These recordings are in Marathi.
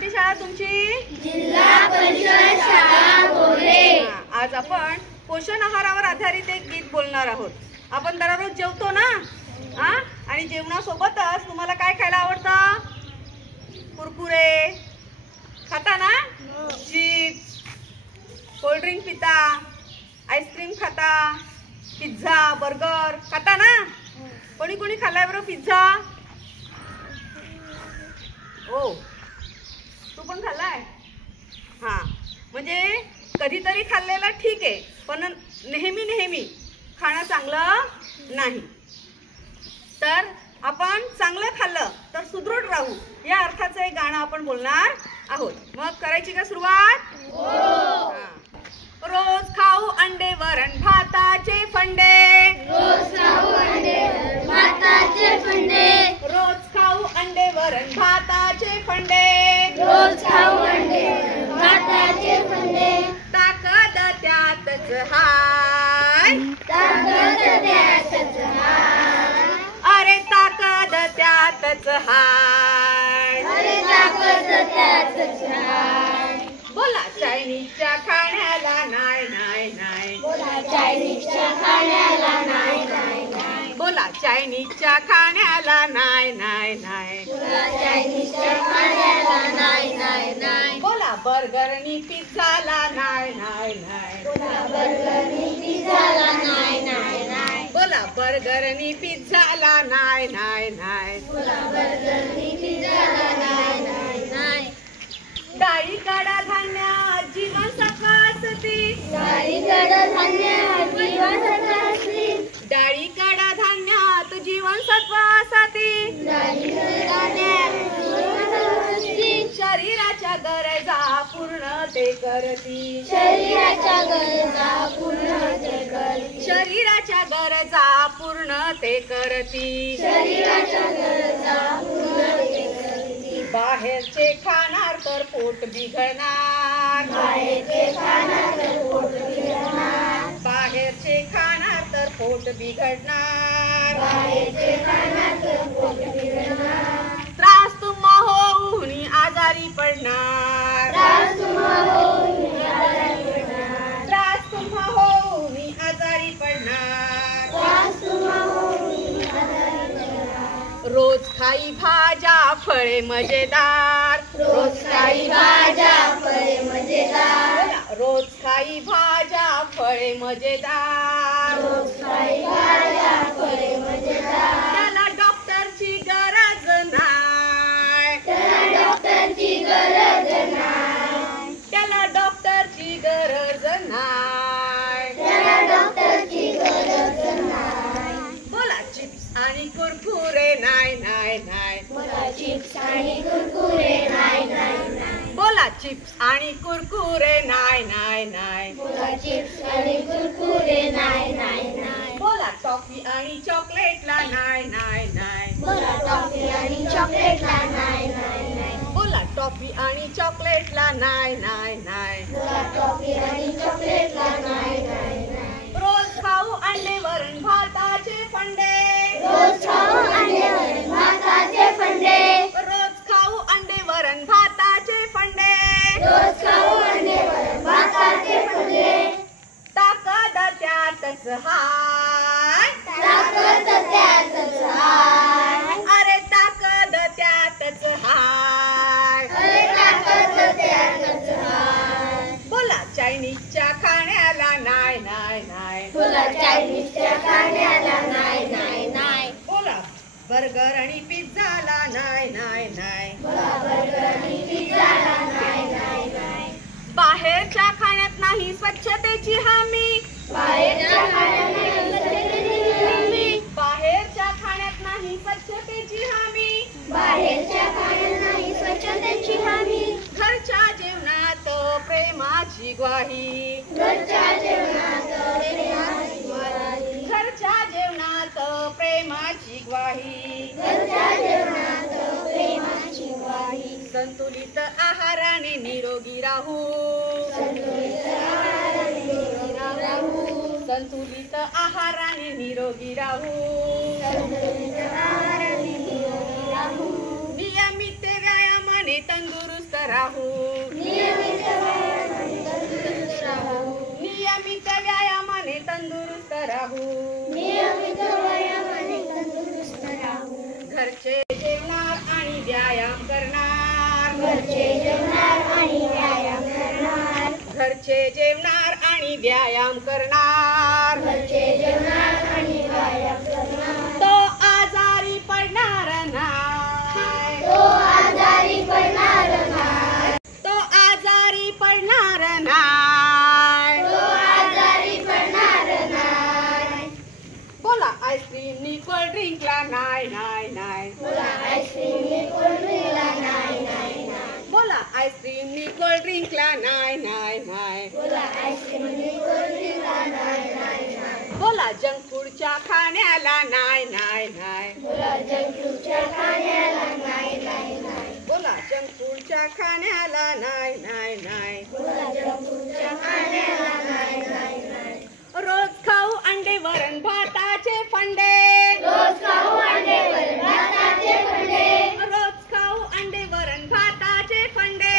कोणती शाळा तुमची? जिल्हा परिषद शाळा बोले. आज आपण पोषण आहारावर आधारित एक गीत बोलणार आहोत. आपण दररोज जेवतो ना, आणि जेवणासोबतच तुम्हाला काय खायला आवडतं? कुरकुरे खाता ना, चिप्स, कोल्ड्रिंक पिता, आईस्क्रीम खाता, पिझ्झा, बर्गर खाता ना? कोणी कोणी खाल्लाय बरं पिझ्झा? ओ, तू पण खाल्लाय? हा, म्हणजे कधीतरी खाल्लेला ठीक आहे, पण नेहमी नेहमी खाणं चांगलं नाही. तर आपण चांगलं खाल्लं तर सुदृढ राहू या अर्थाचं एक गाणं आपण बोलणार आहोत. मग करायची का सुरुवात? रोज खाऊ अंडे वरण भाताचे फंडे, रोज खाऊ अंडे भाताचे फंडे, रोज खाऊ अंडे वरण भाताचे फंडे, रोज खाऊ अंडे भाताचे फंडे, ताकद त्यातच हाय, ताकद त्यातच हाय, अरे ताकद त्यातच हाय, अरे ताकद त्यातच हाय. बोला चायनीजच्या खाण्याला नाही नाही नाही, बोला चायनीजच्या खाण्याला नाही नाही नाही, बोला चायनीजच्या खाण्याला नाही नाही नाही, बोला चायनीजच्या खाण्याला नाही नाही नाही, बोला बर्गरनी पिझ्झाला नाही नाही नाही, बोला बर्गरनी पिझ्झाला नाही नाही नाही, बोला बर्गरनी पिझ्झाला नाही नाही नाही, बोला बर्गरनी पिझ्झाला नाही नाही नाही. डाळी काढा धान्य जीवनसत्व असती, डाळी कडधान्य जीवनसत्व असती, डाळी काढा धान्यात जीवनसत्व असती, डाळी कडधान्यात जीवनसत्व असती, शरीराच्या गरजा पूर्ण ते करती, शरीराच्या गरजा पूर्ण ते करती, शरीराच्या गरजा पूर्ण ते करती, शरीराच्या गरजा पूर्ण ते करती. बाहेरचे खाणार तर पोट बिघडणार, बाहेरचे खाणार तर पोट बिघडणार, बाहेरचे खाणार तर पोट बिघडणार, बाहेरचे खाणार तर पोट बिघडणार, त्रास तुम्हा होऊन आजारी पडणार, त्रास तुम्हाला होऊन आजारी पडणार, त्रास तुम्हा होऊन आजारी पडणार, त्रास तुम्हाला होऊन आजारी पडणार. रोज खाई भाज्या फळे मजेदार, रोज काही भाज्या फळे मजेदार, रोज खाई भाज्या फळे मजेदार, रोज काही भाज्या फळे मजेदार, त्याला डॉक्टरची गरज नाही, त्याला डॉक्टरची गरज नाही, त्याला डॉक्टरची गरज नाही, त्याला डॉक्टरची गरज नाही. बोला चिप्स आणि कुरकुरे नाही नाही नाही, मला चिप्स आणि कुरकुरे नाही नाही नाही, बोला चिप्स आणि कुरकुरे नाही नाही नाही, मला चिप्स आणि कुरकुरे नाही नाही नाही, बोला टॉफी आणि चॉकलेटला नाही नाही नाही, मला टॉफी आणि चॉकलेटला नाही नाही नाही, बोला टॉफी आणि चॉकलेटला नाही नाही नाही, मला टॉफी आणि चॉकलेटला नाही नाही नाही. रोज खाऊ अंडे वरण भाताचे फंडे, रोज खाऊ अंडे वरण भाताचे फंडे, रोज खाऊ अंडे वरण भाताचे फंडे, रोज खाऊ अंडे वरण भाताचे फंडे, ताकद त्यातच हाय, ताकद त्यातच हाय, अरे ताकद त्यातच हाय, अरे ताकद त्यातच हाय. बोला चायनीजच्या खाण्याला नाही नाही नाही, बोला चायनीजच्या खाण्याला नाही नाही नाही, बोला बर्गर आणि पिझ्झाला नाही नाही नाही, बोला बर्गर आणि पिझ्झाला नाही नाही नाही, बाहेरच्या खाण्यात नाही स्वच्छतेची हमी, बाहेरच्या खाण्यात नाही स्वच्छतेची हमी, बाहेरच्या खाण्यात नाही स्वच्छतेची हमी, बाहेरच्या खाण्यात नाही स्वच्छतेची हमी, घरच्या जेवणात प्रेमाची ग्वाही, घरच्या जेवणात प्रेमाची ग्वाही, घरच्या जेवणात प्रेमाची ग्वाही, घरच्या जेवणात प्रेमाची ग्वाही, संतुलित आहाराने निरोगी राहू, संतुलित आहाराने निरोगी राहू, संतुलित आहाराने निरोगी राहू, संतुलित आहाराने निरोगी राहू, नियमित व्यायामाने तंदुरुस्त राहू नियमित व्यायामाने तंदुरुस्त राहू घरचे जेवणार आणि व्यायाम करणार घरचे जेवणार आणि व्यायाम करणार तो आजारी पडणार नाही तो आजारी पडणार नाही बोला आईस्क्रीमनी कोल्ड ड्रिंकला नाही नाही नाही बोला आईस्क्रीमनी कोल्ड ड्रिंकला नाही नाही नाही बोला जंक फूडच्या खाण्याला नाही नाही नाही बोला जंक फूडच्या खाण्याला नाही नाही नाही रोज खाऊ अंडे वरण भाताचे फंडे रोज खाऊ अंडे वरण भाताचे फंडे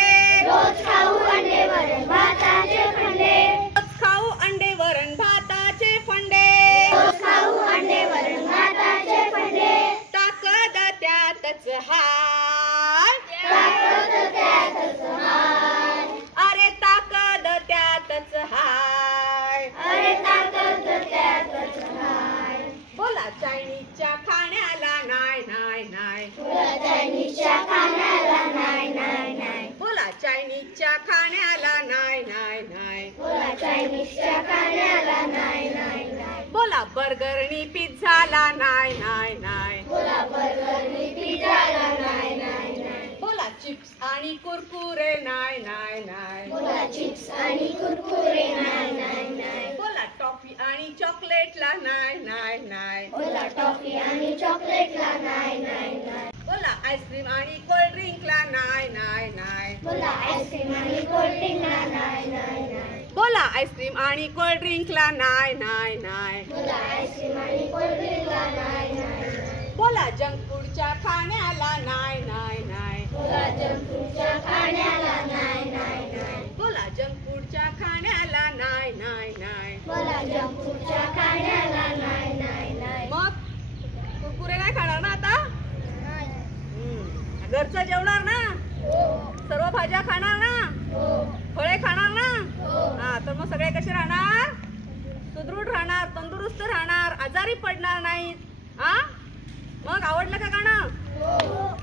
ताकद त्यातच हाय अरे ताकद त्यातच हाय बोला चायनीजच्या खाण्याला नाही नाही नाही बोला चायनीजच्या खाण्याला नाही नाही बोला बर्गरनी पिझ्झाला नाही नाही नाही बोला चिप्स आणि कुरकुरे नाही नाही नाही बोला टॉफी आणि चॉकलेटला नाही नाही नाही बोला आईस्क्रीम आणि कोल्ड ड्रिंकला नाही नाही नाही बोला आईस्क्रीम आणि कोल्ड ड्रिंकला नाही नाही नाही बोला जंक फूडच्या खाण्याला नाही नाही नाही बोला जंक फूडच्या खाण्याला नाही नाही नाही मग कुरकुरे नाही खाणार ना आता घरचं जेवणार ना सर्व भाज्या खाणार ना फळे खाणार ना हा तर मग सगळे कसे राहणार सुदृढ राहणार तंदुरुस्त राहणार आजारी पडणार नाहीत हा मग आवडलं का गाणं